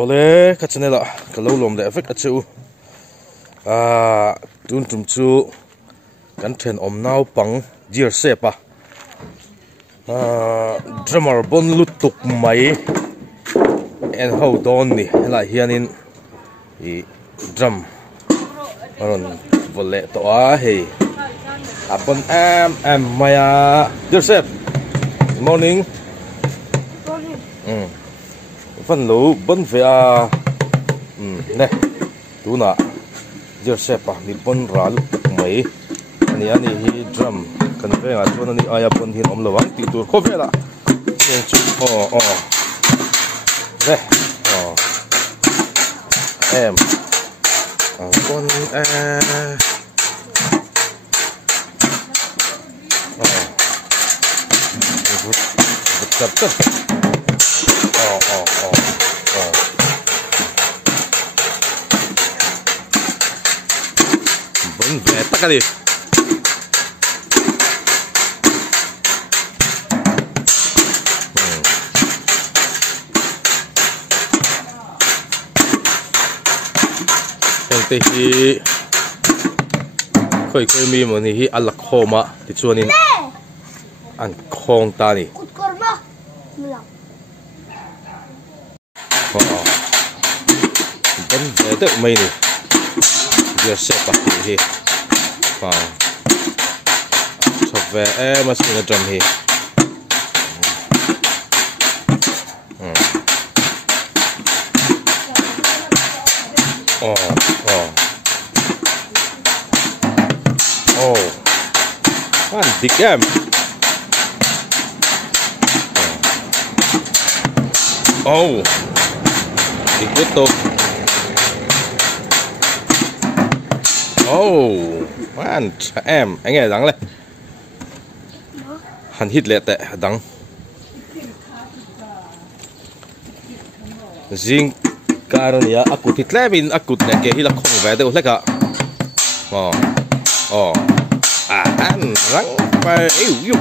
Ole kachanela kalau lom le efek achu tun tum chu kan then om naupang Dear Seppuia drummer bon lutuk mai en ho don ni la hianin I drum aron volle to he apon maya Dear Sep, good morning. Phân lũ bấn về nè tú nà Dear Seppuia ni bấn ra lúc mấy anh hi drum cần về ngã cho nên ai bấn hin om lawang ti tur kho về la nè em con tập bấn về tắc đi thì khơi mi mà thì ăn lạc khô mà thì cho nên ăn khong ta đi bấn về được mấy này Dear Seppuia thì chụp về em mà xin drum thì man thiam ikut tuh man thiam anh nghe đắng lên hắn hít lẹ tệ đắng riêng karena aku titlemin aku nake hilak khong ve de uleka an rang pa yu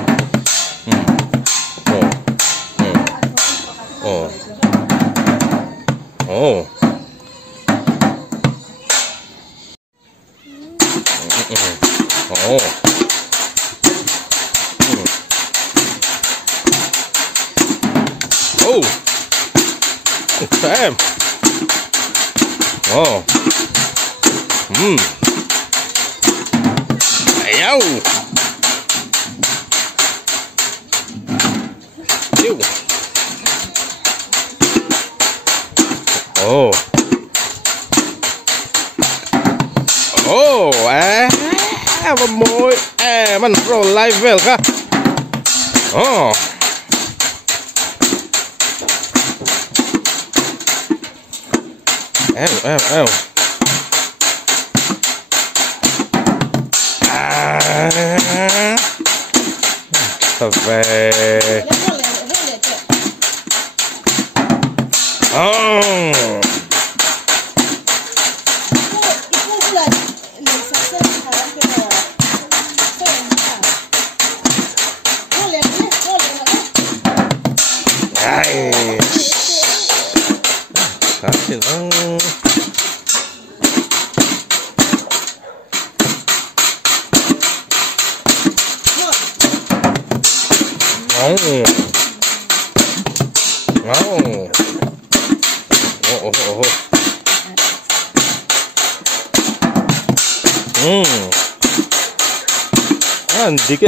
thiam ayaw môi man pro live well ka về Hindi ka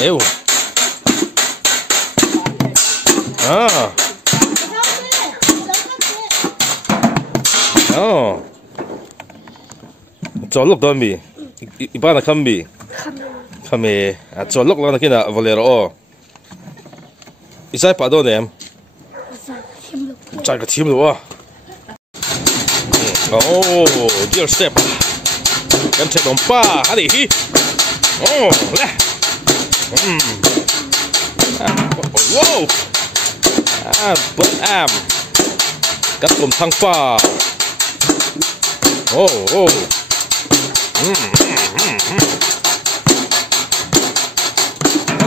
ew cholok don bi iba na khambi khame cholok la na kina volero isai pa do nem cha ka thim lo Dear Seppuia kan thể đồng pa hadi hi le wow but cắt cùng thăng pa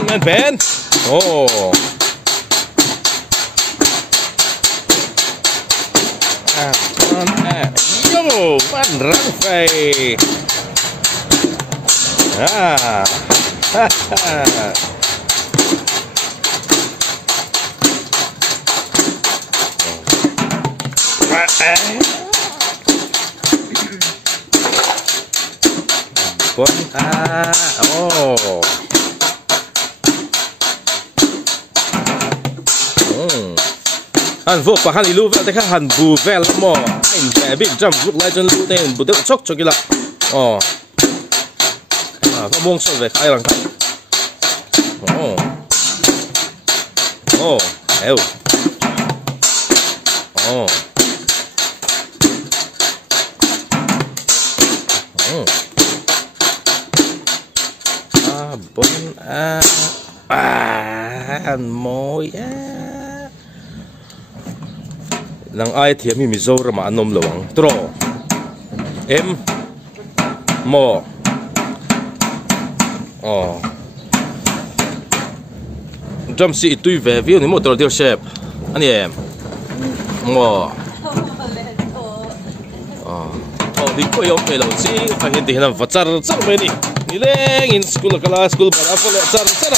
anh Ben Văn răng phê. À. Con anh vô pa han ilu ve te kha han bu vel mo anh ve big jump good legend lu ten bu de chok chokila có mong sao về khai rằng heo bốn ăn môi lang ai thiam mi Mizoram mà anom lawang tro em mo drum si tui ve view ni mo tro Dear Sep ani em mo đi coi ông về lâu xí phải hiện tiền làm vật char char về đi đi lên in school class school para phải là char char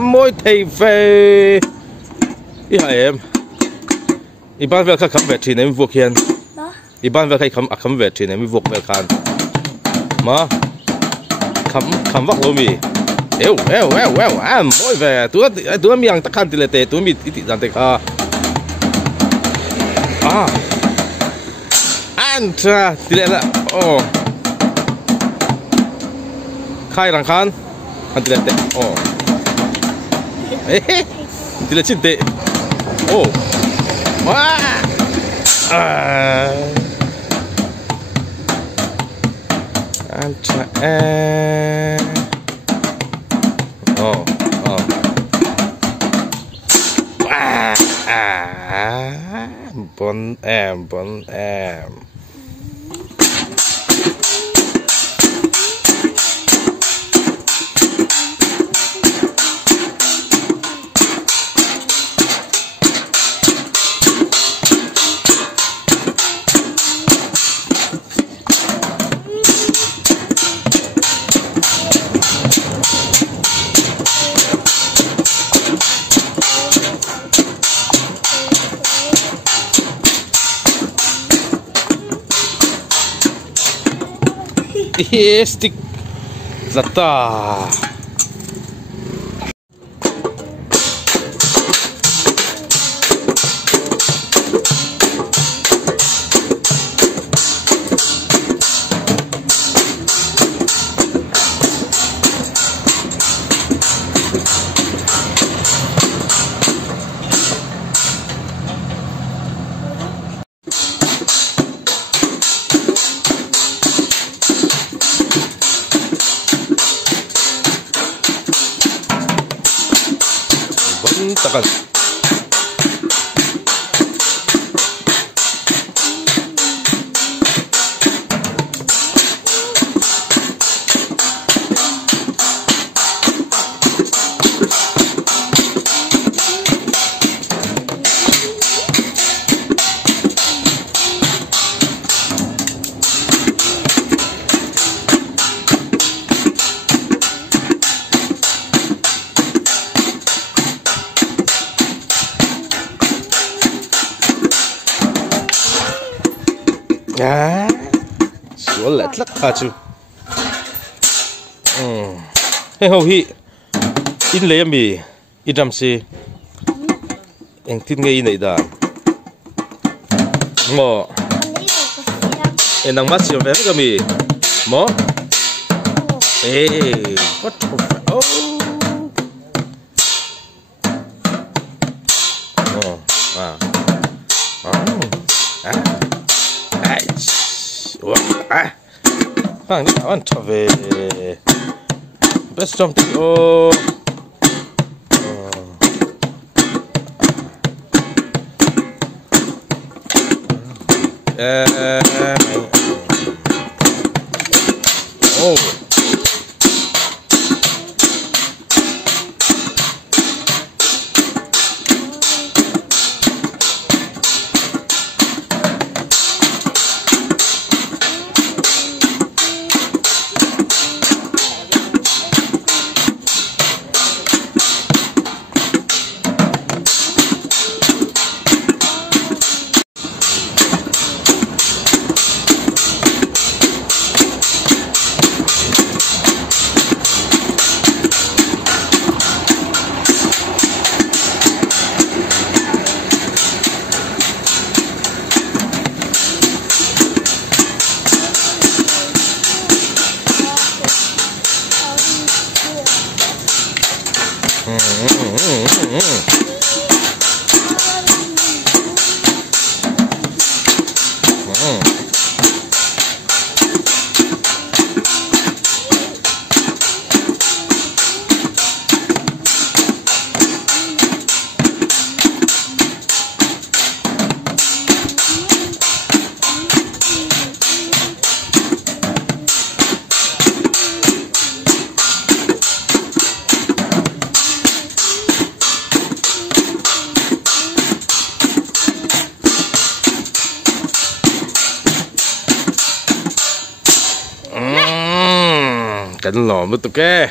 môi thầy về ý hả em iban về khai khám về thì em vuộc hiền iban về khai khám về thì em vuộc về khan mà khám vắt lô mi môi về tôi miệng tắc khăn thì lệ tôi mi tí rằng tệ kha anh cha tí lệ là khai rằng khan tí lệ tệ tí lệ chín tệ anh cha bon em stick zata takan à số lẹt lắc à chú hay hầu hi in lấy mi in đam si anh thích nghe in này đã mò em đang mắt siêu vé cái mi mò ê what oh Hang ni awan chave best jump oh oh cánh lò mất tục kê